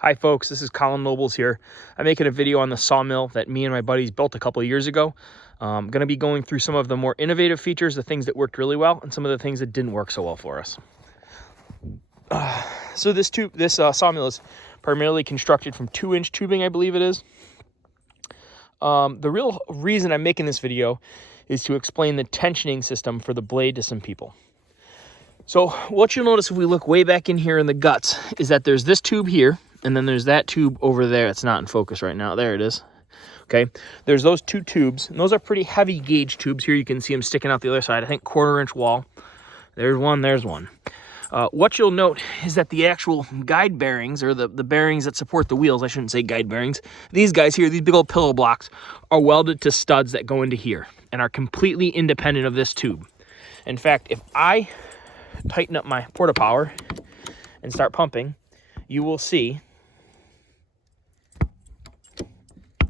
Hi folks, this is Colin Nobles here. I'm making a video on the sawmill that me and my buddies built a couple of years ago. I'm going to be going through some of the more innovative features, the things that worked really well, and some of the things that didn't work so well for us. So this sawmill is primarily constructed from 2-inch tubing, I believe it is. The real reason I'm making this video is to explain the tensioning system for the blade to some people. So what you'll notice if we look way back in here in the guts is that there's this tube here, and then there's that tube over there. It's not in focus right now. There it is. Okay, there's those two tubes, and those are pretty heavy gauge tubes. Here you can see them sticking out the other side. I think 1/4-inch wall. There's one, there's one. What you'll note is that the actual guide bearings, or the bearings that support the wheels, I shouldn't say guide bearings, these guys here, these big old pillow blocks, are welded to studs that go into here and are completely independent of this tube. In fact, if I tighten up my porta power and start pumping, you will see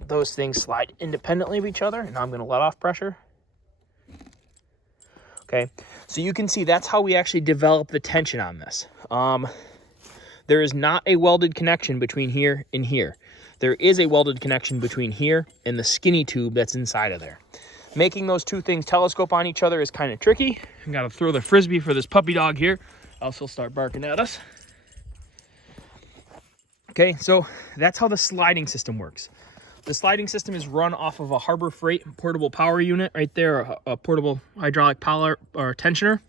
those things slide independently of each other. And now I'm going to let off pressure. Okay, so you can see that's how we actually develop the tension on this. There is not a welded connection between here and here. There is a welded connection between here and the skinny tube that's inside of there. Making those two things telescope on each other is kind of tricky. I gotta throw the frisbee for this puppy dog here, else he'll start barking at us. Okay, so that's how the sliding system works. The sliding system is run off of a Harbor Freight portable power unit right there, a portable hydraulic power or tensioner,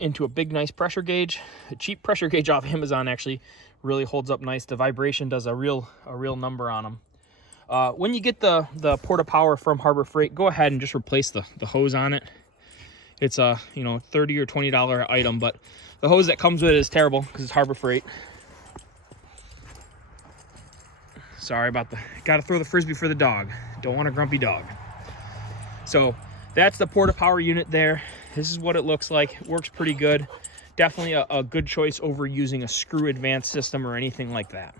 into a big nice pressure gauge. A cheap pressure gauge off Amazon actually really holds up nice. The vibration does a real number on them. When you get the porta power from Harbor Freight, go ahead and just replace the hose on it. It's a $30 or $20 item, but the hose that comes with it is terrible because it's Harbor Freight. Sorry about gotta throw the frisbee for the dog. Don't want a grumpy dog. So that's the porta power unit there. This is what it looks like. It works pretty good. Definitely a good choice over using a screw advanced system or anything like that.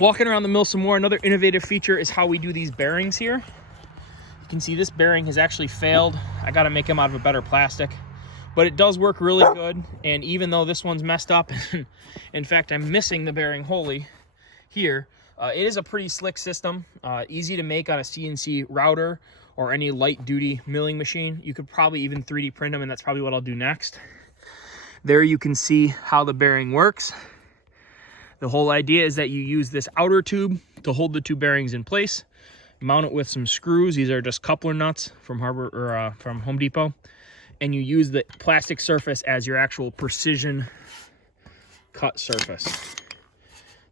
Walking around the mill some more, another innovative feature is how we do these bearings here. You can see this bearing has actually failed. I got to make them out of a better plastic, but it does work really good. And even though this one's messed up, in fact, I'm missing the bearing wholly here, it is a pretty slick system, easy to make on a CNC router or any light duty milling machine. You could probably even 3D print them, and that's probably what I'll do next. There you can see how the bearing works. The whole idea is that you use this outer tube to hold the two bearings in place, mount it with some screws. These are just coupler nuts from from Home Depot, and you use the plastic surface as your actual precision cut surface.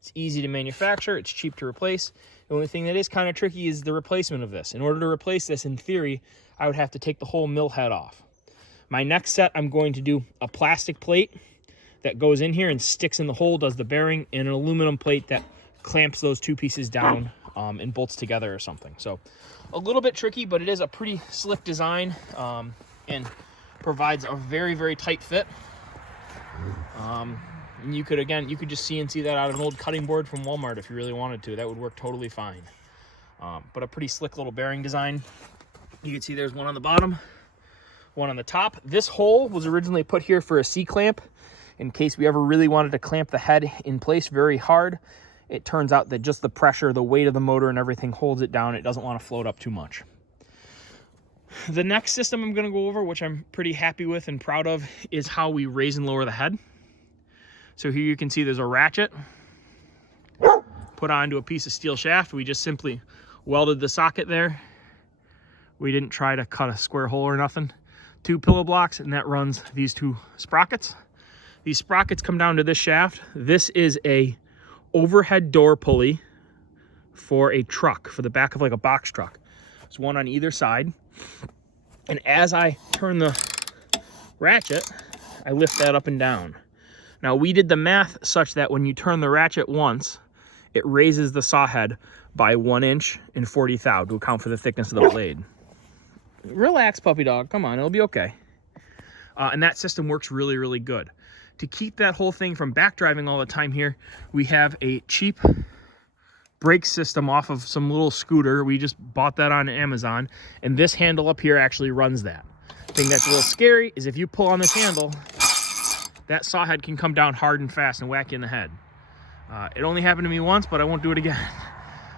It's easy to manufacture, it's cheap to replace. The only thing that is kind of tricky is the replacement of this. In order to replace this, in theory, I would have to take the whole mill head off. My next set, I'm going to do a plastic plate that goes in here and sticks in the hole, does the bearing, and an aluminum plate that clamps those two pieces down and bolts together or something. So a little bit tricky, but it is a pretty slick design and provides a very, very tight fit. And you could just CNC that out of an old cutting board from Walmart if you really wanted to. That would work totally fine. But a pretty slick little bearing design. You can see there's one on the bottom, one on the top. This hole was originally put here for a C-clamp in case we ever really wanted to clamp the head in place very hard. It turns out that just the pressure, the weight of the motor and everything holds it down. It doesn't want to float up too much. The next system I'm going to go over, which I'm pretty happy with and proud of, is how we raise and lower the head. So here you can see there's a ratchet put onto a piece of steel shaft. We just simply welded the socket there. We didn't try to cut a square hole or nothing. 2 pillow blocks, and that runs these 2 sprockets. These sprockets come down to this shaft. This is a overhead door pulley for a truck, for the back of like a box truck. There's one on either side. And as I turn the ratchet, I lift that up and down. Now we did the math such that when you turn the ratchet once, it raises the saw head by 1 inch and 40 thou to account for the thickness of the blade. Relax, puppy dog. Come on, it'll be okay. And that system works really, really good. To keep that whole thing from back driving all the time here, we have a cheap brake system off of some little scooter. We just bought that on Amazon, and this handle up here actually runs that. The thing that's a little scary is if you pull on this handle, that saw head can come down hard and fast and whack you in the head. It only happened to me once, but I won't do it again.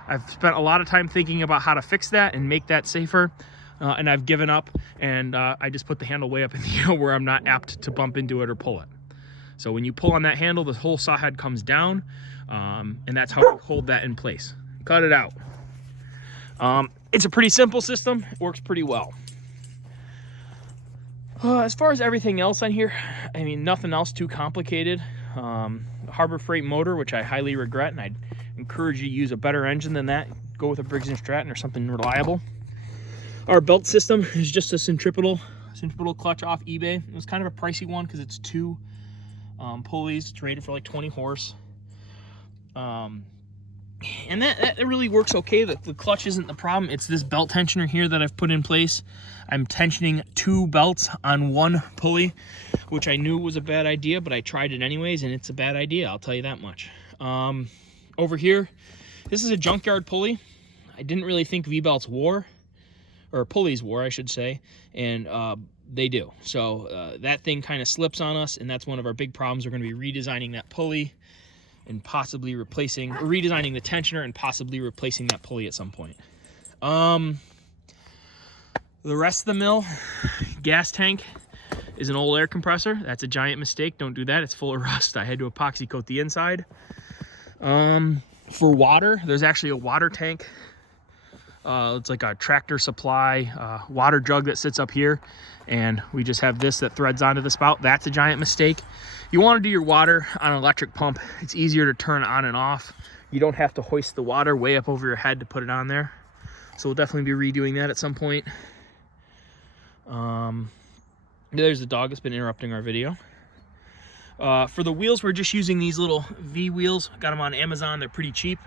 I've spent a lot of time thinking about how to fix that and make that safer, and I've given up, and I just put the handle way up in the air where I'm not apt to bump into it or pull it. So when you pull on that handle, the whole saw head comes down, and that's how you hold that in place. Cut it out. It's a pretty simple system. It works pretty well. As far as everything else on here, I mean, nothing else too complicated. Harbor Freight motor, which I highly regret, and I'd encourage you to use a better engine than that. Go with a Briggs & Stratton or something reliable. Our belt system is just a centripetal clutch off eBay. It was kind of a pricey one because it's 2 pulleys. It's rated for like 20 horse. And that really works okay. The clutch isn't the problem. It's this belt tensioner here that I've put in place. I'm tensioning 2 belts on 1 pulley, which I knew was a bad idea, but I tried it anyways, and it's a bad idea, I'll tell you that much. Over here, this is a junkyard pulley. I didn't really think V-belts wore, or pulleys wore, I should say, and they do. So that thing kind of slips on us, and that's one of our big problems. We're going to be redesigning that pulley and possibly redesigning the tensioner and possibly replacing that pulley at some point. The rest of the mill, gas tank is an old air compressor. That's a giant mistake. Don't do that. It's full of rust. I had to epoxy coat the inside. For water, there's actually a water tank. It's like a Tractor Supply water jug that sits up here, and we just have this that threads onto the spout. That's a giant mistake. You want to do your water on an electric pump. It's easier to turn on and off. You don't have to hoist the water way up over your head to put it on there. So we'll definitely be redoing that at some point. There's the dog that's been interrupting our video. For the wheels, we're just using these little V wheels. Got them on Amazon. They're pretty cheap.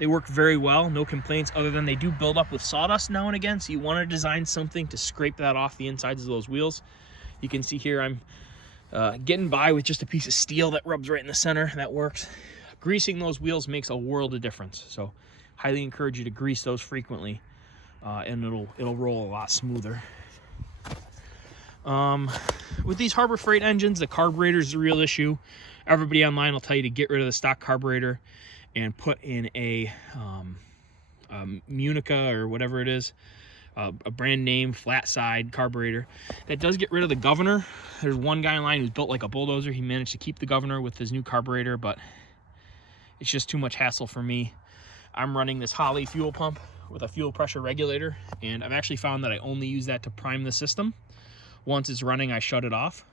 They work very well, no complaints, other than they do build up with sawdust now and again, so you want to design something to scrape that off the insides of those wheels. You can see here I'm getting by with just a piece of steel that rubs right in the center. That works. Greasing those wheels makes a world of difference, so highly encourage you to grease those frequently, and it'll roll a lot smoother. With these Harbor Freight engines, the carburetor is the real issue. Everybody online will tell you to get rid of the stock carburetor and put in a Munica or whatever it is, a brand name flat side carburetor. That does get rid of the governor. There's one guy online who's built like a bulldozer. He managed to keep the governor with his new carburetor, but it's just too much hassle for me. I'm running this Holley fuel pump with a fuel pressure regulator, and I've actually found that I only use that to prime the system. Once it's running, I shut it off.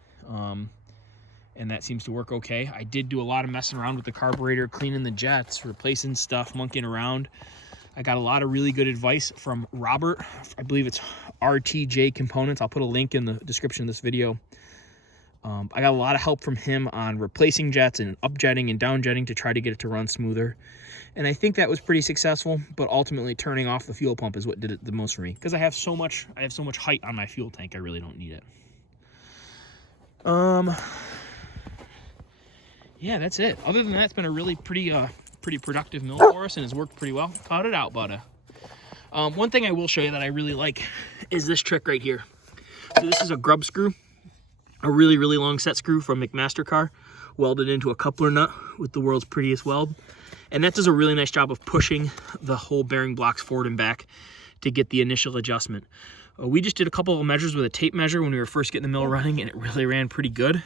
And that seems to work okay. I did do a lot of messing around with the carburetor, cleaning the jets, replacing stuff, monkeying around. I got a lot of really good advice from Robert. I believe it's RTJ Components. I'll put a link in the description of this video. I got a lot of help from him on replacing jets and upjetting and downjetting to try to get it to run smoother. And I think that was pretty successful, but ultimately turning off the fuel pump is what did it the most for me, because I have so much height on my fuel tank, I really don't need it. Yeah, that's it. Other than that, it's been a really pretty productive mill for us, and it's worked pretty well. Cut it out, buddy. One thing I will show you that I really like is this trick right here. So this is a grub screw, a really, really long set screw from McMaster-Carr, welded into a coupler nut with the world's prettiest weld. And that does a really nice job of pushing the whole bearing blocks forward and back to get the initial adjustment. We just did a couple of measures with a tape measure when we were first getting the mill running, and it really ran pretty good.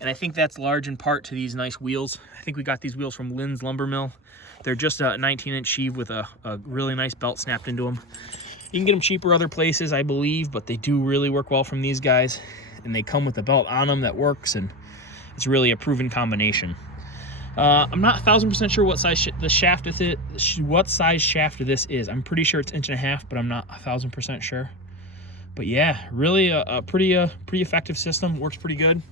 And I think that's large in part to these nice wheels. I think we got these wheels from Lynn's Lumber Mill. They're just a 19-inch sheave with a really nice belt snapped into them. You can get them cheaper other places, I believe, but they do really work well from these guys. And they come with a belt on them that works, and it's really a proven combination. I'm not 1,000% sure what size shaft of this is. I'm pretty sure it's 1.5 inches, but I'm not 1,000% sure. But yeah, really a pretty effective system. Works pretty good.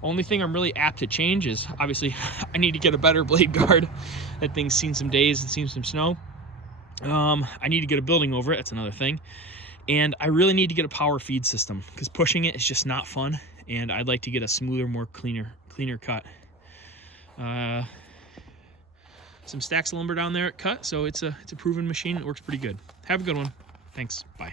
Only thing I'm really apt to change is obviously I need to get a better blade guard. That thing's seen some days and seen some snow. I need to get a building over it. That's another thing. And I really need to get a power feed system, because pushing it is just not fun. And I'd like to get a smoother, more cleaner cut. Some stacks of lumber down there at cut, so it's a proven machine. It works pretty good. Have a good one. Thanks. Bye.